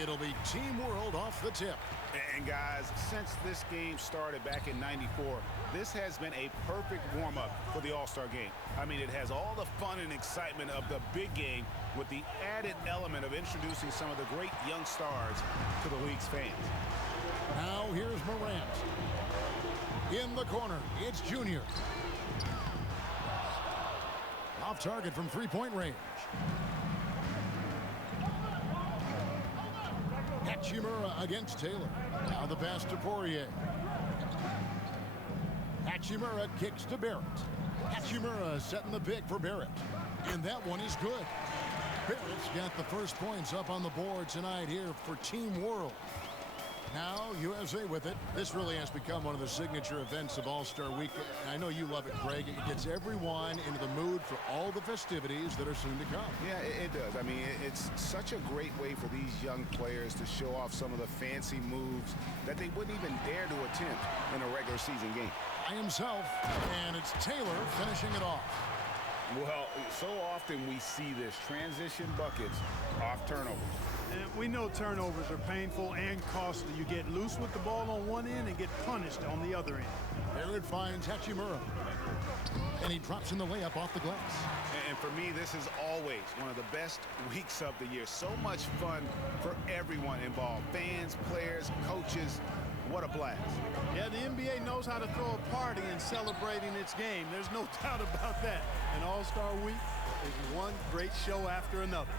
It'll be Team World off the tip. And guys, since this game started back in '94, this has been a perfect warm-up for the All-Star game. I mean, it has all the fun and excitement of the big game with the added element of introducing some of the great young stars to the league's fans. Now here's Morant. In the corner, it's Junior. Off target from three-point range. Hachimura against Taylor. Now the pass to Poirier. Hachimura kicks to Barrett. Hachimura setting the pick for Barrett. And that one is good. Barrett's got the first points up on the board tonight here for Team World. Now, USA with it. This really has become one of the signature events of All-Star Week. I know you love it, Greg. It gets everyone into the mood for all the festivities that are soon to come. Yeah, it does. I mean, it's such a great way for these young players to show off some of the fancy moves that they wouldn't even dare to attempt in a regular season game. By himself, and it's Taylor finishing it off. Well, so often we see this transition buckets off turnovers. And we know turnovers are painful and costly. You get loose with the ball on one end and get punished on the other end. Barrett finds Hachimura. And he drops in the layup off the glass. And for me, this is always one of the best weeks of the year. So much fun for everyone involved. Fans, players, coaches. What a blast. Yeah, the NBA knows how to throw a party in celebrating its game. There's no doubt about that. And All-Star Week is one great show after another.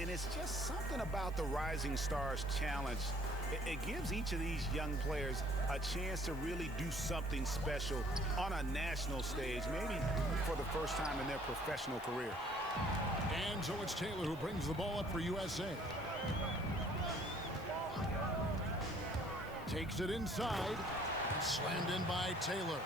And it's just something about the Rising Stars Challenge. It gives each of these young players a chance to really do something special on a national stage, maybe for the first time in their professional career. And so it's Taylor who brings the ball up for USA. Takes it inside and slammed in by Taylor.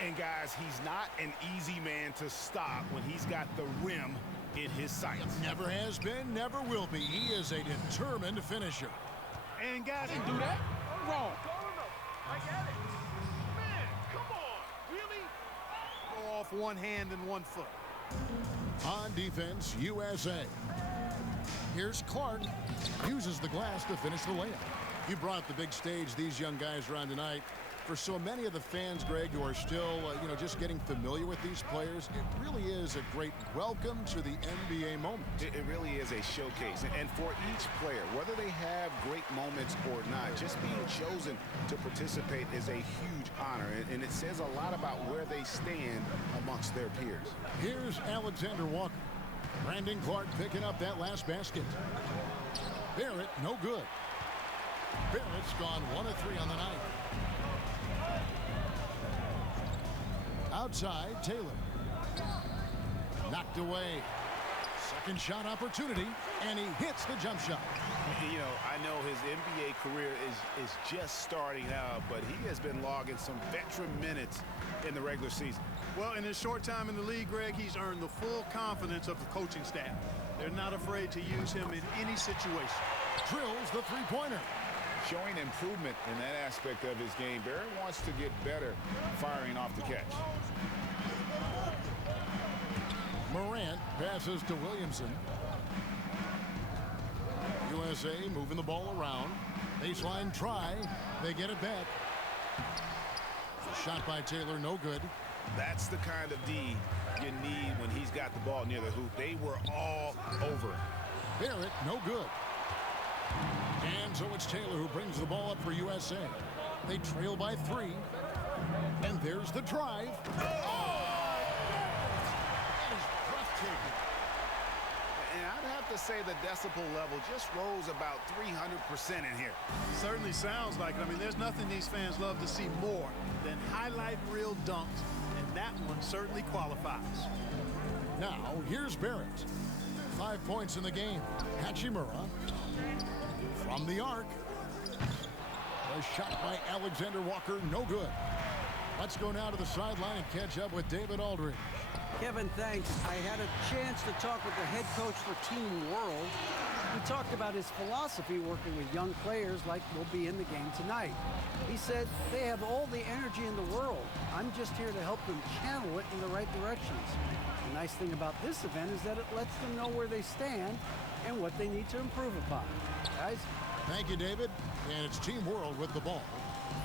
And guys, he's not an easy man to stop when he's got the rim in his sights. Never has been, never will be. He is a determined finisher. And guys, didn't do that. Wrong. I get it. Man, come on. Really? Go off one hand and 1 foot. On defense, USA. Here's Clark. Uses the glass to finish the layup. You brought up the big stage these young guys are on tonight. For so many of the fans, Greg, who are still, just getting familiar with these players, it really is a great welcome to the NBA moment. It really is a showcase. And for each player, whether they have great moments or not, just being chosen to participate is a huge honor. And it says a lot about where they stand amongst their peers. Here's Alexander Walker. Brandon Clark picking up that last basket. Barrett, no good. Barrett's gone 1 of 3 on the night. Outside, Taylor. Knocked away. Second shot opportunity, and he hits the jump shot. You know, I know his NBA career is just starting out, but he has been logging some veteran minutes in the regular season. Well, in his short time in the league, Greg, he's earned the full confidence of the coaching staff. They're not afraid to use him in any situation. Drills the three-pointer. Showing improvement in that aspect of his game. Barrett wants to get better firing off the catch. Morant passes to Williamson. USA moving the ball around. Baseline try. They get it back. Shot by Taylor, no good. That's the kind of D you need when he's got the ball near the hoop. They were all over it. Barrett, no good. And so it's Taylor who brings the ball up for USA. They trail by 3. And there's the drive. Oh! That is breathtaking. And I'd have to say the decibel level just rose about 300% in here. Certainly sounds like it. I mean, there's nothing these fans love to see more than highlight reel dunks, and that one certainly qualifies. Now, here's Barrett. 5 points in the game. Hachimura from the arc. A shot by Alexander Walker, no good. Let's go now to the sideline and catch up with David Aldridge. Kevin, thanks. I had a chance to talk with the head coach for Team World. He talked about his philosophy working with young players like will be in the game tonight. He said they have all the energy in the world. I'm just here to help them channel it in the right directions. And nice thing about this event is that it lets them know where they stand and what they need to improve upon. Guys? Thank you, David. And it's Team World with the ball.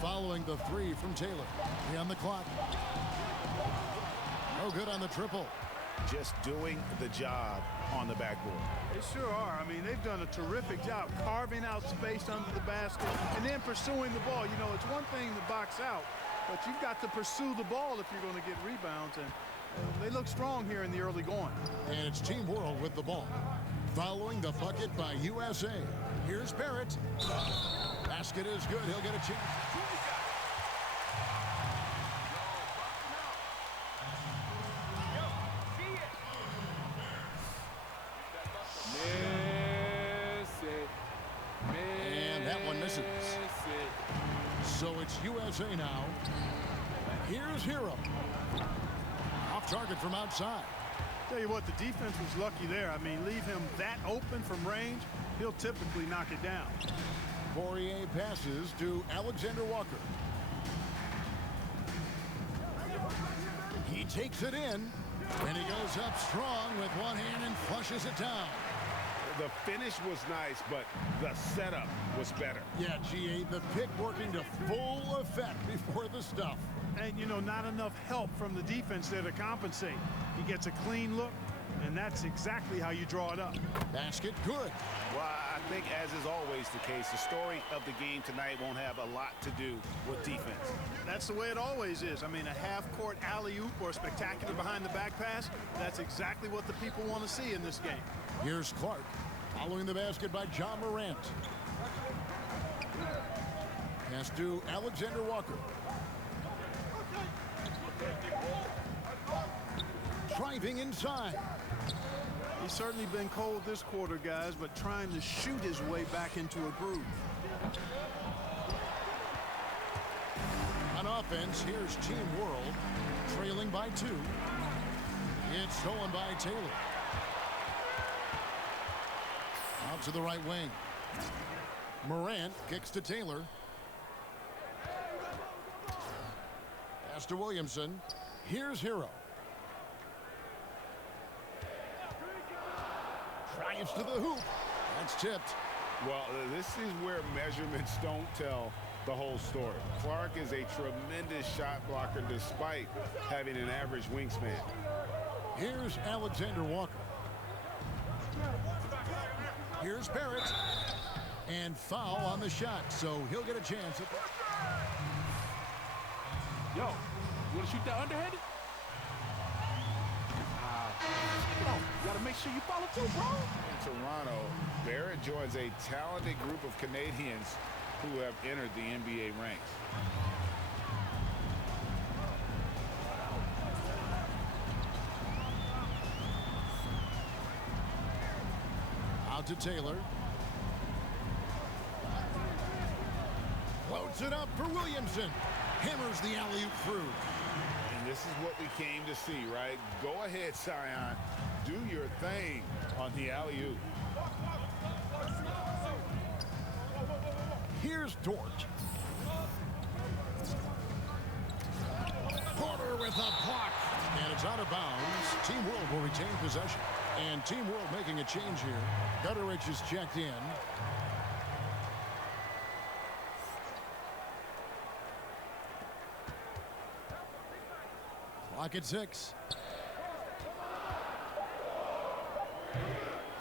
Following the three from Taylor. 3 on the clock. No good on the triple. Just doing the job on the backboard. They sure are. I mean, they've done a terrific job carving out space under the basket and then pursuing the ball. You know, it's one thing to box out, but you've got to pursue the ball if you're going to get rebounds. And they look strong here in the early going. And it's Team World with the ball. Following the bucket by USA. Here's Barrett. Basket is good. He'll get a chance. And that one misses. So it's USA now. Here's Hero. Off target from outside. Tell you what, the defense was lucky there. I mean, leave him that open from range, he'll typically knock it down. Poirier passes to Alexander Walker. He takes it in, and he goes up strong with one hand and flushes it down. The finish was nice, but the setup was better. Yeah, GA, the pick working to full effect before the stuff. And, you know, not enough help from the defense there to compensate. He gets a clean look, and that's exactly how you draw it up. Basket good. Well, I think, as is always the case, the story of the game tonight won't have a lot to do with defense. That's the way it always is. I mean, a half-court alley-oop or a spectacular behind-the-back pass, that's exactly what the people want to see in this game. Here's Clark, following the basket by John Morant. Pass to Alexander Walker. Driving inside. He's certainly been cold this quarter, guys, but trying to shoot his way back into a groove. On offense, here's Team World, trailing by 2. It's stolen by Taylor. Out to the right wing. Morant kicks to Taylor. Pass to Williamson. Here's Hero. Drives to the hoop. That's tipped. Well, this is where measurements don't tell the whole story. Clark is a tremendous shot blocker despite having an average wingspan. Here's Alexander Walker. Here's Barrett. And foul on the shot, so he'll get a chance. Yo, you want to shoot that underhanded? Come on, you got to make sure you follow through, bro. In Toronto, Barrett joins a talented group of Canadians who have entered the NBA ranks. Out to Taylor. Floats it up for Williamson. Hammers the alley-oop through. And this is what we came to see, right? Go ahead, Zion. Do your thing on the alley-oop. Here's Dort. Porter with a block. And it's out of bounds. Team World will retain possession. And Team World making a change here. Gutteridge is checked in. Clock at 6.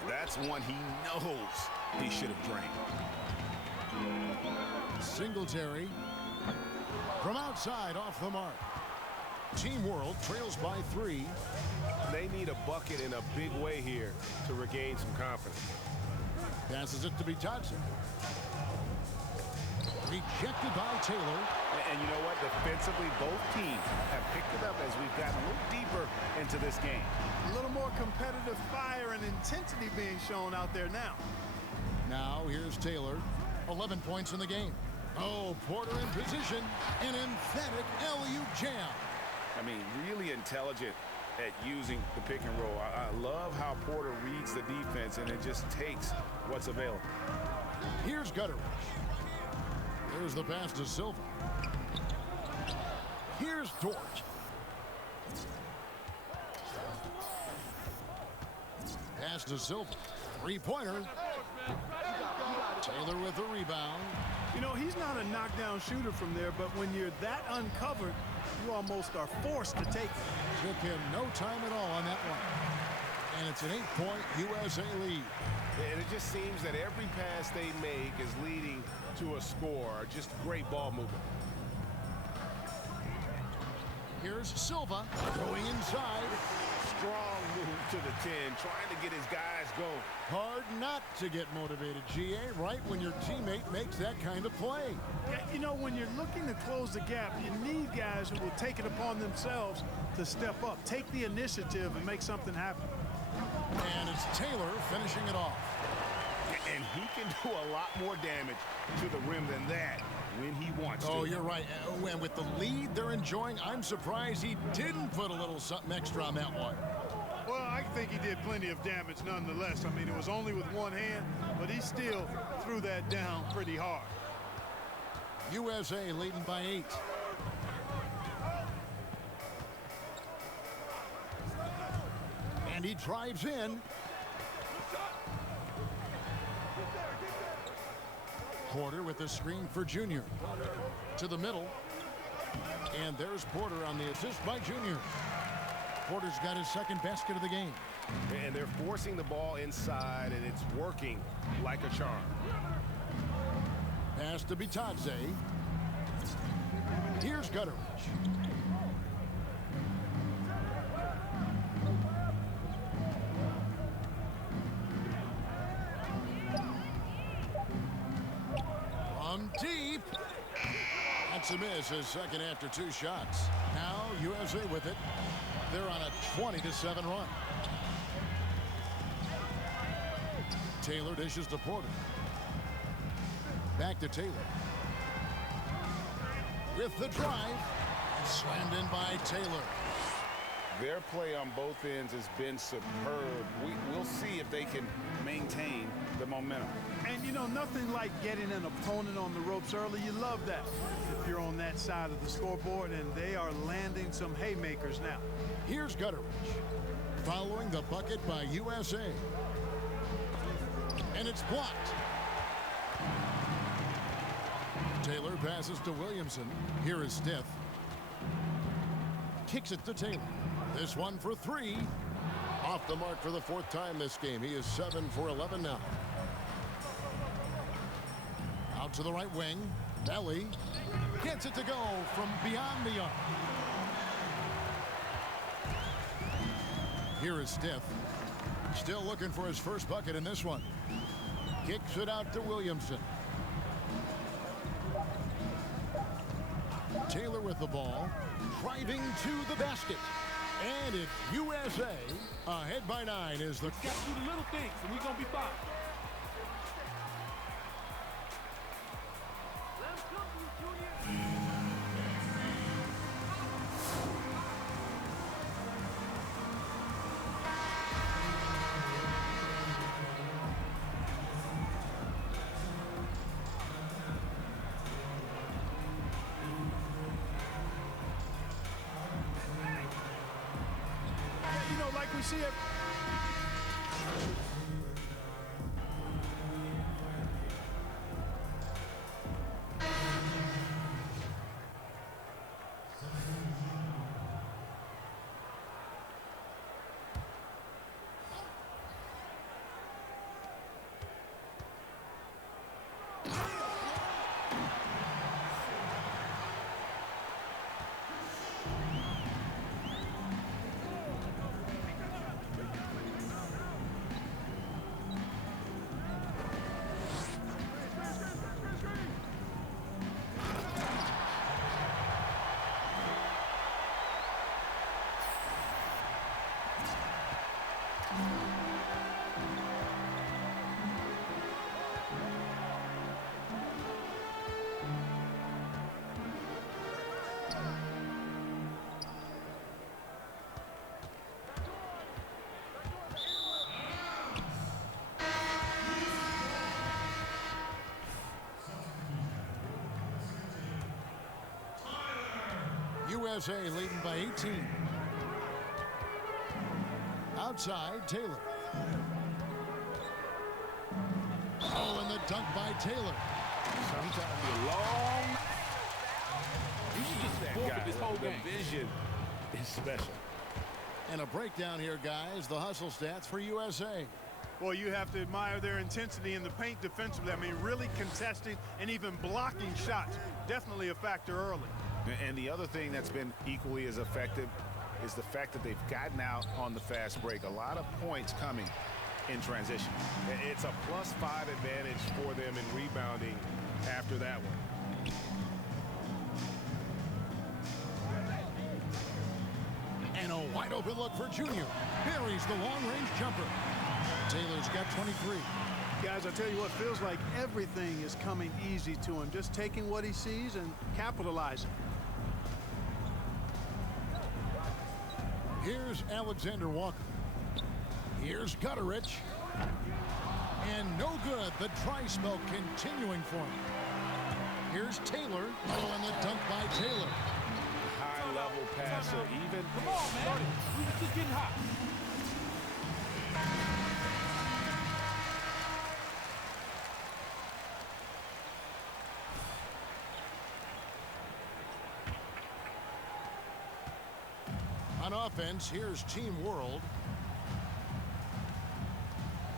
That's one he knows he should have drained. Singletary from outside off the mark. Team World trails by 3. They need a bucket in a big way here to regain some confidence. Passes it to Bitadze. Rejected by Taylor. And you know what? Defensively, both teams have picked it up as we've gotten a little deeper into this game. A little more competitive fire and intensity being shown out there now. Now here's Taylor. 11 points in the game. Oh, Porter in position. An emphatic alley-oop jam. I mean, really intelligent at using the pick and roll. I love how Porter reads the defense and it just takes what's available. Here's Gutteridge. There's the pass to Silva. Here's Dort. Pass to Silva. Three-pointer. Taylor with the rebound. You know, he's not a knockdown shooter from there, but when you're that uncovered, you almost are forced to take it. Took him no time at all on that one. And it's an 8-point USA lead. And it just seems that every pass they make is leading to a score. Just great ball movement. Here's Silva going inside. Strong move to the 10, trying to get his guys going. Hard not to get motivated, GA, right when your teammate makes that kind of play. Yeah, you know, when you're looking to close the gap, you need guys who will take it upon themselves to step up, take the initiative, and make something happen. And it's Taylor finishing it off. And he can do a lot more damage to the rim than that when he wants to. Oh, you're right. And with the lead they're enjoying, I'm surprised he didn't put a little something extra on that one. Well, I think he did plenty of damage nonetheless. I mean, it was only with one hand, but he still threw that down pretty hard. USA leading by 8. And he drives in. Porter with the screen for Junior. To the middle. And there's Porter on the assist by Junior. Porter's got his second basket of the game. And they're forcing the ball inside, and it's working like a charm. Pass to Bitadze. Here's Gutteridge. From deep. That's a miss, his second after 2 shots. Now USA with it. They're on a 20-7 run. Taylor dishes to Porter. Back to Taylor. With the drive. Slammed in by Taylor. Their play on both ends has been superb. We'll see if they can maintain the momentum. And, you know, nothing like getting an opponent on the ropes early. You love that if you're on that side of the scoreboard, and they are landing some haymakers now. Here's Gutteridge. Following the bucket by USA. And it's blocked. Taylor passes to Williamson. Here is Stith. Kicks it to Taylor. This one for 3. Off the mark for the 4th time this game. He is 7 for 11 now. Out to the right wing. Belly gets it to go from beyond the arc. Here is Stith. Still looking for his first bucket in this one. Kicks it out to Williamson. Taylor with the ball. Driving to the basket. And it's USA ahead by 9 is the... Got to do the little things, and we're going to be fine. You know, like we see it. USA leading by 18. Outside, Taylor. dunk by Taylor. Sometimes the long. You should just That forfeit guy, this whole the game. vision is special. And a breakdown here, guys. The hustle stats for USA. Well, you have to admire their intensity in the paint defensively. I mean, really contesting and even blocking shots. Definitely a factor early. And the other thing that's been equally as effective is the fact that they've gotten out on the fast break. A lot of points coming in transition. It's a +5 advantage for them in rebounding after that one. And a wide open look for Junior. Buries the long-range jumper. Taylor's got 23. Guys, I tell you what, feels like everything is coming easy to him. Just taking what he sees and capitalizing. Here's Alexander Walker. Here's Gutterich. And no good. The dry spell continuing for him. Here's Taylor. Oh, and the dunk by Taylor. High-level passer, even. Come on, man. We was just getting hot. On offense, here's Team World.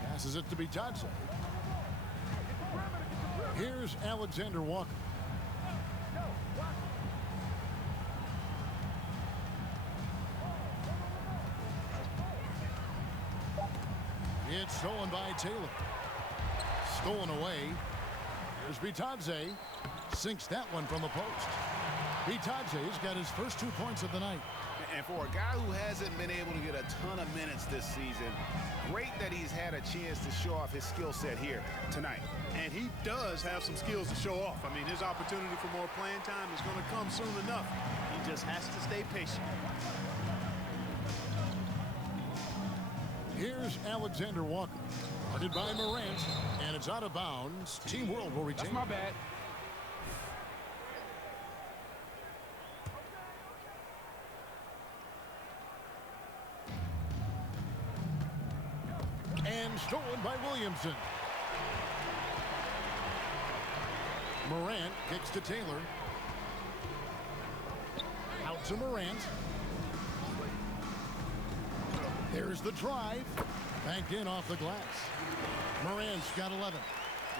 Passes it to Bitadze. Here's Alexander Walker. It's stolen by Taylor. Stolen away. Here's Bitadze. Sinks that one from the post. Bitadze's got his first 2 points of the night. And for a guy who hasn't been able to get a ton of minutes this season, great that he's had a chance to show off his skill set here tonight. And he does have some skills to show off. I mean, his opportunity for more playing time is going to come soon enough. He just has to stay patient. Here's Alexander Walker. Guarded by Morant. And it's out of bounds. Team World will retain. That's my bad. And stolen by Williamson. Morant kicks to Taylor. Out to Morant. There's the drive. Banked in off the glass. Morant's got 11.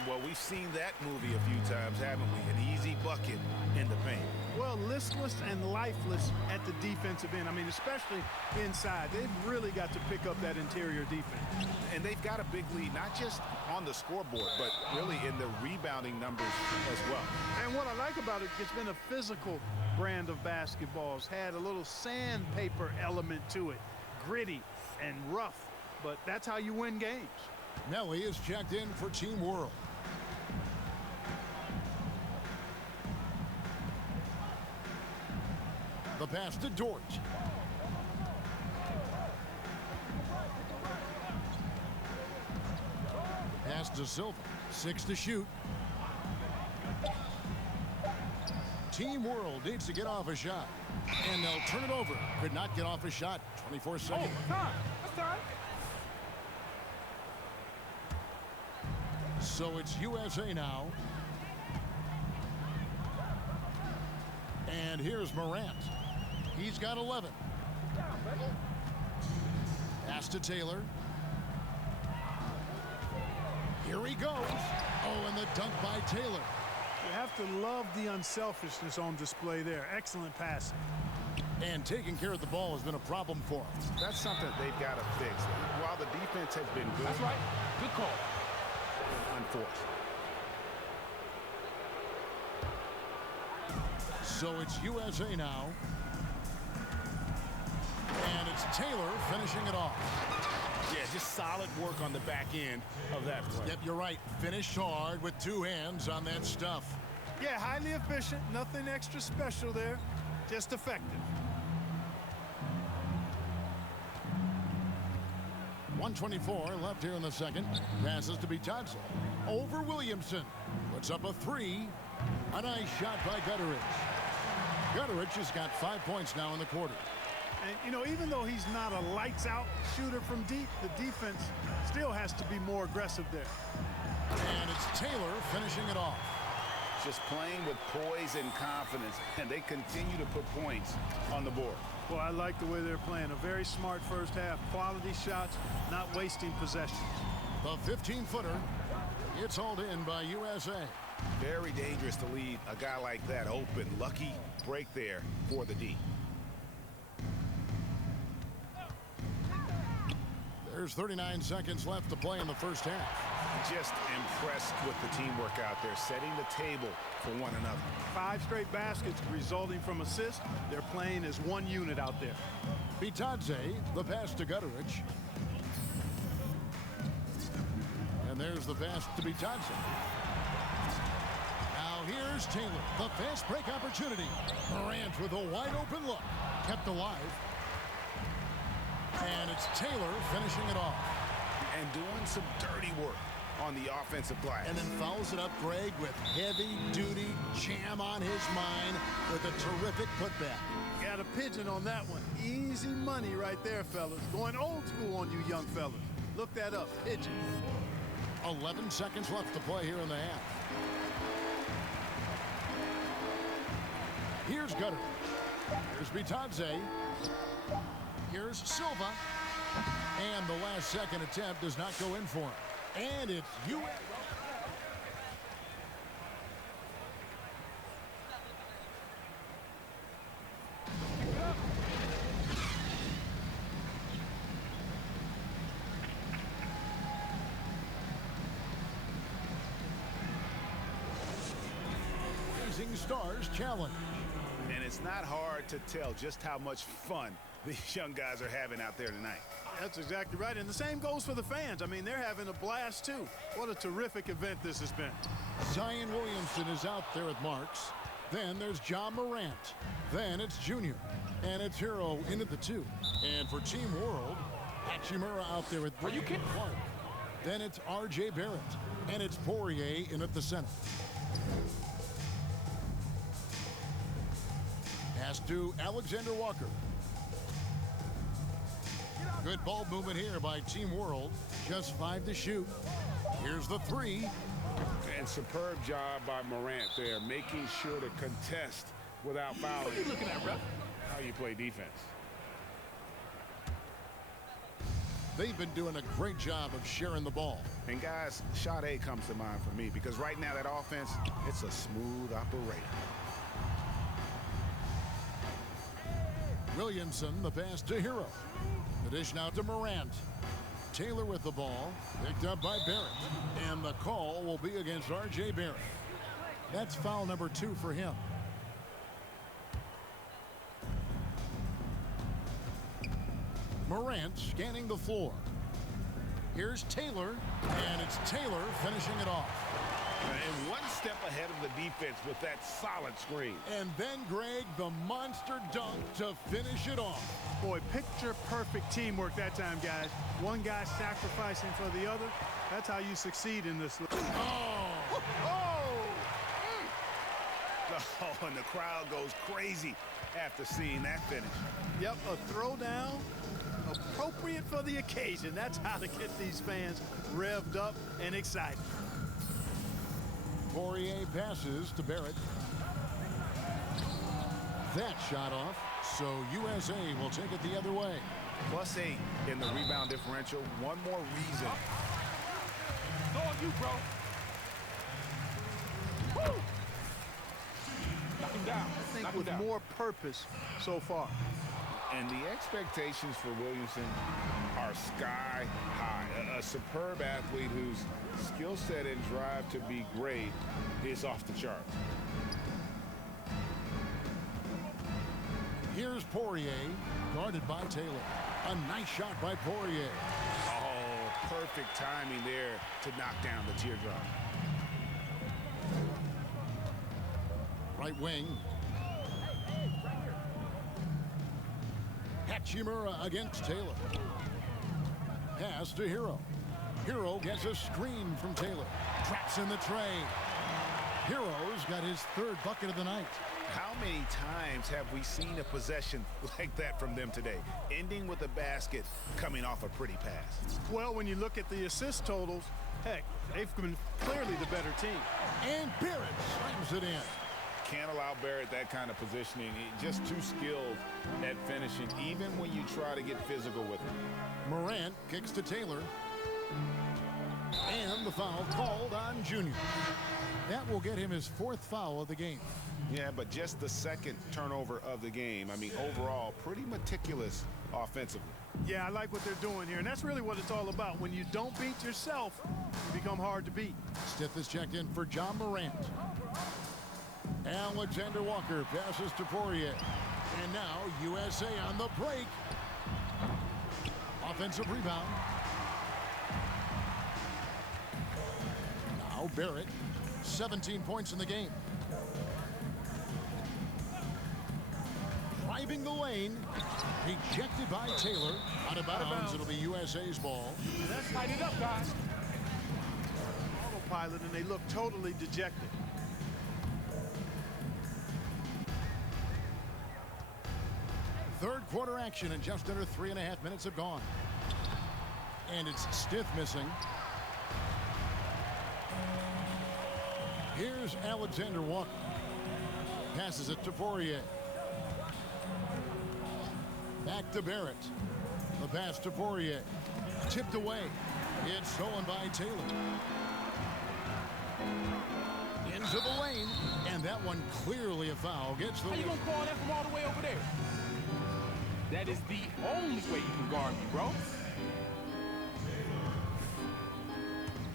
Well, we've seen that movie a few times, haven't we? An easy bucket in the paint. Well, listless and lifeless at the defensive end. I mean, especially inside. They've really got to pick up that interior defense. And they've got a big lead, not just on the scoreboard, but really in the rebounding numbers as well. And what I like about it, it's been a physical brand of basketball. It's had a little sandpaper element to it. Gritty and rough, but that's how you win games. Nelly is checked in for Team World. The pass to Dort. Pass to Silva. 6 to shoot. Team World needs to get off a shot. And they'll turn it over. Could not get off a shot. 24 seconds. Oh, time. That's time. So it's USA now. And here's Morant. He's got 11. Pass to Taylor. Here he goes. Oh, and the dunk by Taylor. You have to love the unselfishness on display there. Excellent passing. And taking care of the ball has been a problem for him. That's something they've got to fix. While the defense has been good, That's right. Good call. unforced. So it's USA now. And it's Taylor finishing it off. Yeah, just solid work on the back end of that play. Yep, you're right. Finished hard with 2 hands on that stuff. Yeah, highly efficient. Nothing extra special there. Just effective. 1:24 left here in the second. Passes to Bitadze. Over Williamson. Puts up a 3. A nice shot by Gutterich. Gutterich has got 5 points now in the quarter. And, you know, even though he's not a lights-out shooter from deep, the defense still has to be more aggressive there. And it's Taylor finishing it off. Just playing with poise and confidence, and they continue to put points on the board. Well, I like the way they're playing. A very smart first half. Quality shots, not wasting possessions. The 15-footer. It's hauled in by USA. Very dangerous to leave a guy like that open. Lucky break there for the D. There's 39 seconds left to play in the first half. Just impressed with the teamwork out there, setting the table for one another. 5 straight baskets resulting from assists. They're playing as one unit out there. Bitadze, the pass to Gutteridge. And there's the pass to Bitadze. Now here's Taylor, the fast break opportunity. Morant with a wide open look, kept alive. And it's Taylor finishing it off. And doing some dirty work on the offensive glass. And then fouls it up, Greg, with heavy-duty jam on his mind with a terrific putback. Got a pigeon on that one. Easy money right there, fellas. Going old school on you young fellas. Look that up, pigeon. 11 seconds left to play here in the half. Here's Gutter. Here's Bitadze. Here's Silva. And the last second attempt does not go in for him. And it's U.S. Rising Stars Challenge. And it's not hard to tell just how much fun these young guys are having out there tonight. That's exactly right. And the same goes for the fans. I mean, they're having a blast, too. What a terrific event this has been. Zion Williamson is out there at marks. Then there's John Morant. Then it's Junior. And it's Hero in at the 2. And for Team World, Hachimura out there with Brady Clark. Then it's R.J. Barrett. And it's Poirier in at the center. Pass to Alexander Walker. Good ball movement here by Team World. Just 5 to shoot. Here's the 3. And superb job by Morant there, making sure to contest without fouling. What are you looking at, ref? How you play defense. They've been doing a great job of sharing the ball. And guys, shot A comes to mind for me because right now that offense, it's a smooth operator. Williamson, the pass to Hero. The dish now to Morant. Taylor with the ball, picked up by Barrett. And the call will be against R.J. Barrett. That's foul number 2 for him. Morant scanning the floor. Here's Taylor, and it's Taylor finishing it off. And one step ahead of the defense with that solid screen. And then, Greg, the monster dunk to finish it off. Boy, picture perfect teamwork that time, guys. One guy sacrificing for the other. That's how you succeed in this. Oh! Oh, and the crowd goes crazy after seeing that finish. Yep, a throwdown appropriate for the occasion. That's how to get these fans revved up and excited. Poirier passes to Barrett. That shot off, so USA will take it the other way. +8 in the rebound differential. One more reason. It's all you, bro. Woo! Knock him down. I think Knock him with down. more purpose so far. And the expectations for Williamson are sky high. A superb athlete whose skill set and drive to be great is off the charts. Here's Poirier, guarded by Taylor. A nice shot by Poirier. Oh, perfect timing there to knock down the teardrop. Right wing. Hachimura against Taylor. Pass to Hero. Hero gets a screen from Taylor. Traps in the tray. Hero's got his 3rd bucket of the night. How many times have we seen a possession like that from them today, ending with a basket coming off a pretty pass? Well, when you look at the assist totals, Heck, they've been clearly the better team. And Barrett slams it in. Can't allow Barrett that kind of positioning. He's just too skilled at finishing, even when you try to get physical with him. Morant kicks to Taylor. And the foul called on Junior. That will get him his 4th foul of the game. Yeah, but just the 2nd turnover of the game. I mean, overall, pretty meticulous offensively. Yeah, I like what they're doing here, and that's really what it's all about. When you don't beat yourself, you become hard to beat. Stith is checked in for John Morant. Alexander Walker passes to Poirier. And now USA on the break. Offensive rebound. Now Barrett, 17 points in the game. Driving the lane, rejected by Taylor. Out of bounds, it'll be USA's ball. Light it up, guys. Autopilot, and they look totally dejected. Third quarter action, and just under 3.5 minutes have gone. And it's Stith missing. Here's Alexander Walker. Passes it to Poirier. Back to Barrett. The pass to Poirier. Tipped away. It's stolen by Taylor. Into the lane. And that one clearly a foul. Gets the How you lead. gonna call that from all the way over there? That is the only way you can guard me, bro.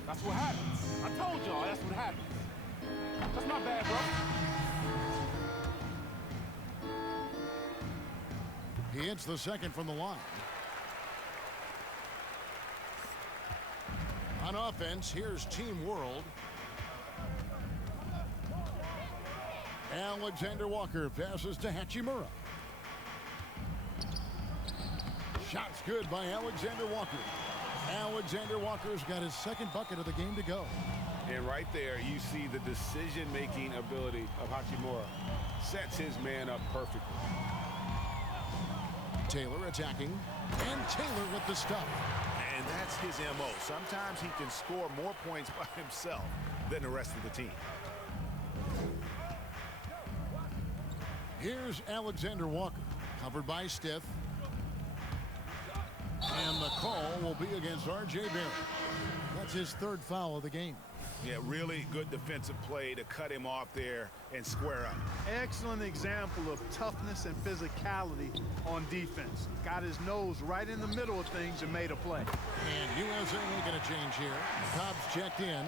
That's what happens. I told y'all that's what happens. That's not bad, bro. He hits the 2nd from the line. On offense, here's Team World. Alexander Walker passes to Hachimura. Shot's good by Alexander Walker. Alexander Walker's got his 2nd bucket of the game to go. And right there, you see the decision-making ability of Hachimura. Sets his man up perfectly. Taylor attacking. And Taylor with the stuff. And that's his MO. Sometimes he can score more points by himself than the rest of the team. Here's Alexander Walker. Covered by Stith. And the call will be against R.J. Barrett. That's his 3rd foul of the game. Yeah, really good defensive play to cut him off there and square up. Excellent example of toughness and physicality on defense. Got his nose right in the middle of things and made a play. And USA making a change here. Cobb's checked in.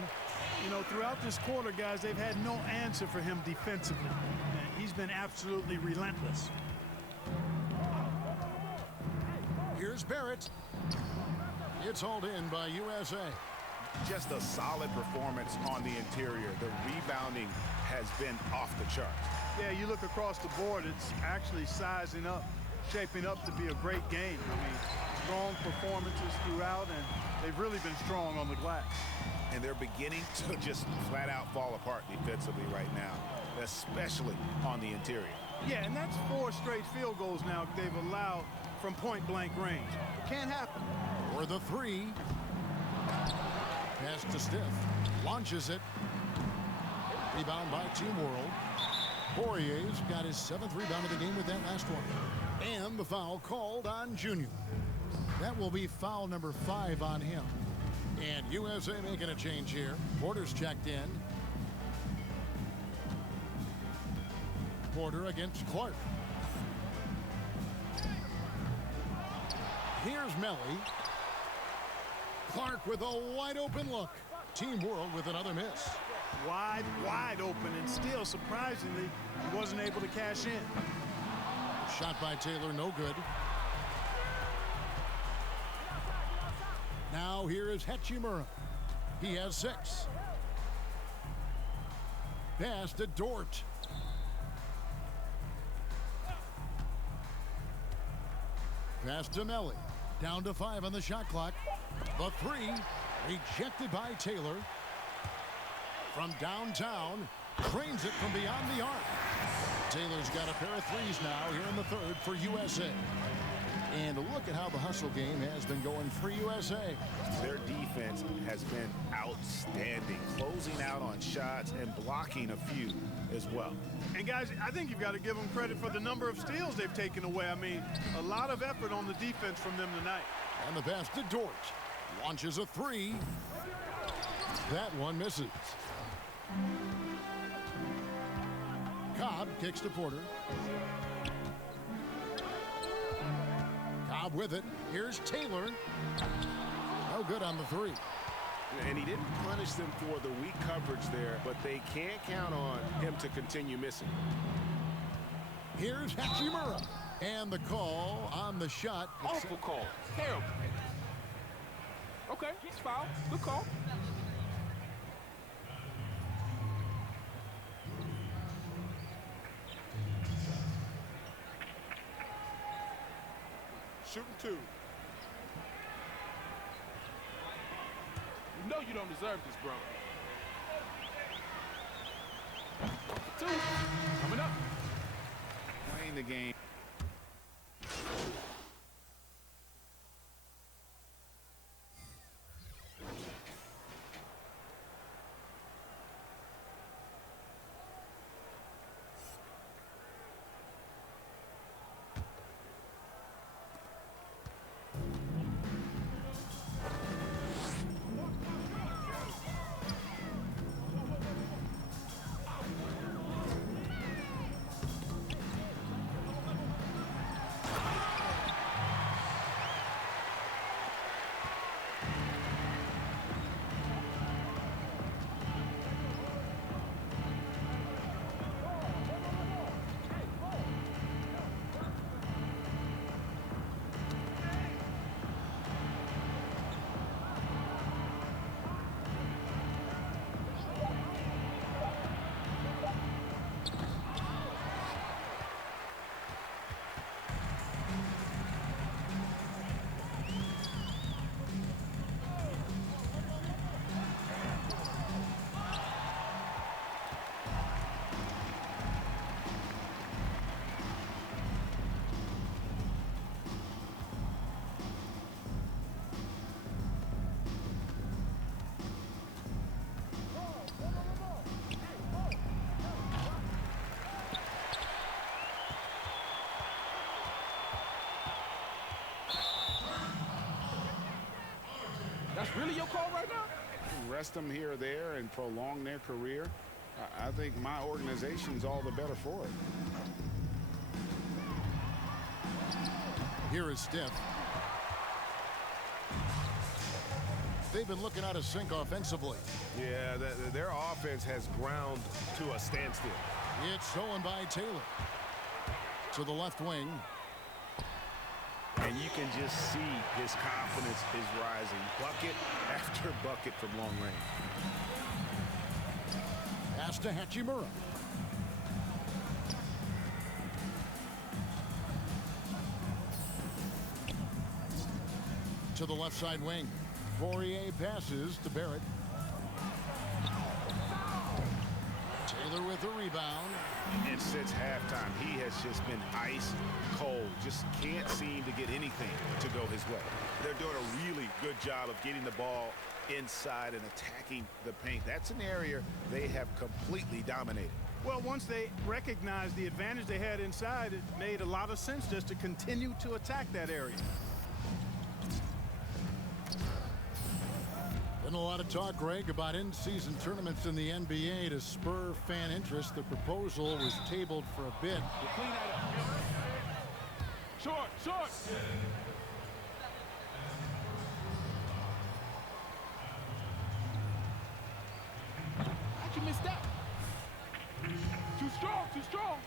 You know, throughout this quarter, guys, they've had no answer for him defensively. And he's been absolutely relentless. Here's Barrett. It's hauled in by USA. Just a solid performance on the interior. The rebounding has been off the charts. Yeah, you look across the board, it's actually sizing up, shaping up to be a great game. I mean, strong performances throughout, and they've really been strong on the glass. And they're beginning to just flat out fall apart defensively right now, especially on the interior. Yeah, and that's 4 straight field goals now they've allowed from point-blank range. It can't happen. For the 3. Pass to Stith. Launches it. Rebound by Team World. Poirier's got his 7th rebound of the game with that last one. And the foul called on Junior. That will be foul number 5 on him. And USA making a change here. Porter's checked in. Porter against Clark. Here's Melly. Clark with a wide open look. Team World with another miss. Wide open, and still, surprisingly, he wasn't able to cash in. Shot by Taylor, no good. Now here is Hachimura. He has 6. Pass to Dort. Pass to Melly. Down to 5 on the shot clock. The 3 rejected by Taylor. From downtown, trains it from beyond the arc. Taylor's got a pair of 3s now here in the 3rd for USA. And look at how the hustle game has been going for USA. Their defense has been outstanding, closing out on shots and blocking a few as well. And guys, I think you've got to give them credit for the number of steals they've taken away. I mean, a lot of effort on the defense from them tonight. And the pass to Dort. Launches a three. That one misses. Cobb kicks to Porter. Cobb with it. Here's Taylor. No good on the three. And he didn't punish them for the weak coverage there, but they can't count on him to continue missing. Here's Hachimura. And the call on the shot. Awful call. Terrible. Okay, it's foul. Good call. Shooting two. You know you don't deserve this, bro. Two. Coming up. Playing the game. That's really your call right now? Rest them here or there and prolong their career. I think my organization's all the better for it. Here is Steph. They've been looking out of sync offensively. Yeah, their offense has ground to a standstill. It's stolen by Taylor. To the left wing. And you can just see his confidence is rising. Bucket after bucket from long range. Pass to Hachimura. To the left side wing. Fourier passes to Barrett. Taylor with the rebound. And since halftime, he has just been ice cold. Just can't seem to get anything to go his way. They're doing a really good job of getting the ball inside and attacking the paint. That's an area they have completely dominated. Well, once they recognized the advantage they had inside, it made a lot of sense just to continue to attack that area. Been a lot of talk, Greg, about in-season tournaments in the NBA to spur fan interest. The proposal was tabled for a bit. We'll clean that up. Short, short. How'd you miss that? Too strong, too strong.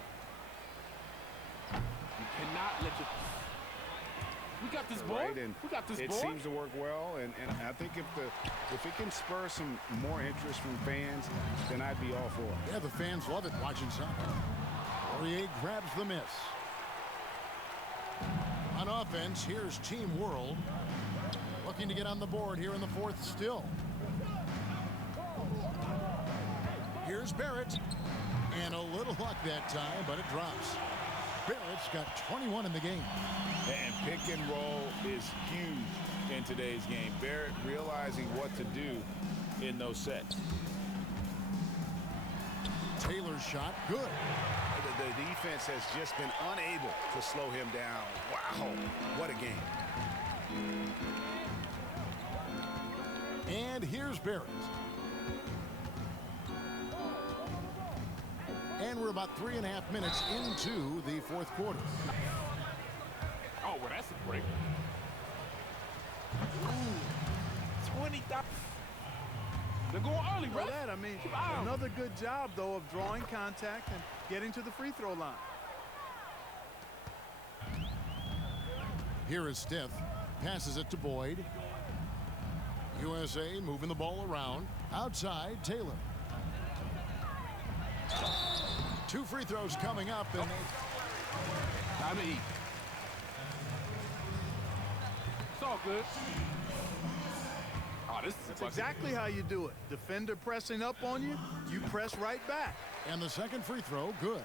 You cannot let your... We got this board. Right, and we got this it board. seems to work well, and I think if it can spur some more interest from fans, then I'd be all for it. Yeah, the fans love it watching soccer. Poirier grabs the miss. On offense, here's Team World. Looking to get on the board here in the fourth still. Here's Barrett. And a little luck that time, but it drops. Barrett's got 21 in the game. And pick and roll is huge in today's game. Barrett realizing what to do in those sets. Taylor's shot, good. The defense has just been unable to slow him down. Wow, what a game. And here's Barrett. And we're about 3.5 minutes into the fourth quarter. Oh, well, that's a break. 20,000. They're going early, bro. That, I mean, Wow. another good job, though, of drawing contact and getting to the free throw line. Here is Stith. Passes it to Boyd. USA moving the ball around. Outside, Taylor. 2 free throws coming up. And Time to eat. It's all good. Oh, this is That's exactly how you do it. Defender pressing up on you, you press right back. And the second free throw, good.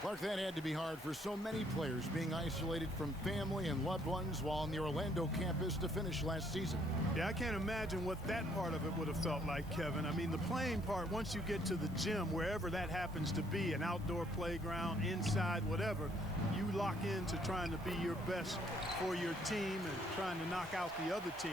Clark, that had to be hard for so many players being isolated from family and loved ones while on the Orlando campus to finish last season. Yeah, I can't imagine what that part of it would have felt like, Kevin. I mean, the playing part, once you get to the gym, wherever that happens to be, an outdoor playground, inside, whatever, you lock into trying to be your best for your team and trying to knock out the other team.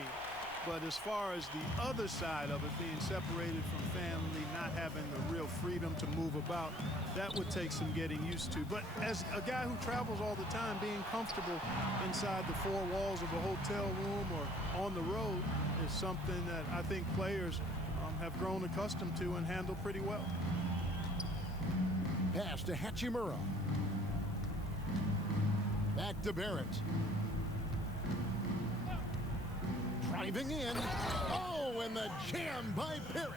But as far as the other side of it, being separated from family, not having the real freedom to move about, that would take some getting used to. But as a guy who travels all the time, being comfortable inside the 4 walls of a hotel room or on the road is something that I think players have grown accustomed to and handle pretty well. Pass to Hachimura. Back to Barrett. Driving in. Oh, and the jam by Barrett.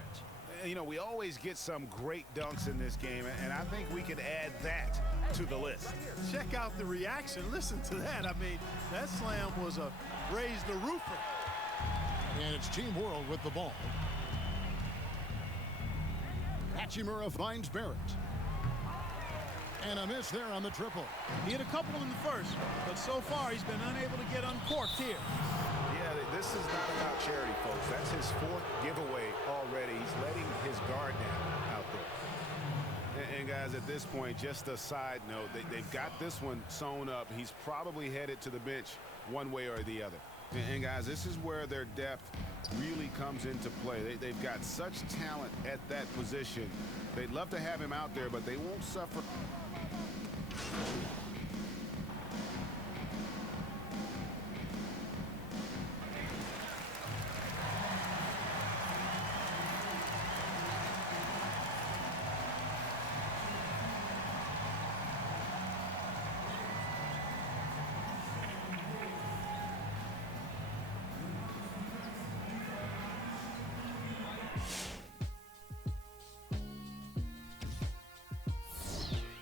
You know, we always get some great dunks in this game, and I think we could add that to the list. Check out the reaction. Listen to that. I mean, that slam was a raise the roofer. And it's Team World with the ball. Hachimura finds Barrett. And a miss there on the triple. He hit a couple in the first, but so far he's been unable to get uncorked here. Yeah, this is not about charity, folks. That's his 4th giveaway already. He's letting his guard down out there. And guys, at this point, just a side note, they've got this one sewn up. He's probably headed to the bench one way or the other. And guys, this is where their depth really comes into play. They've got such talent at that position. They'd love to have him out there, but they won't suffer.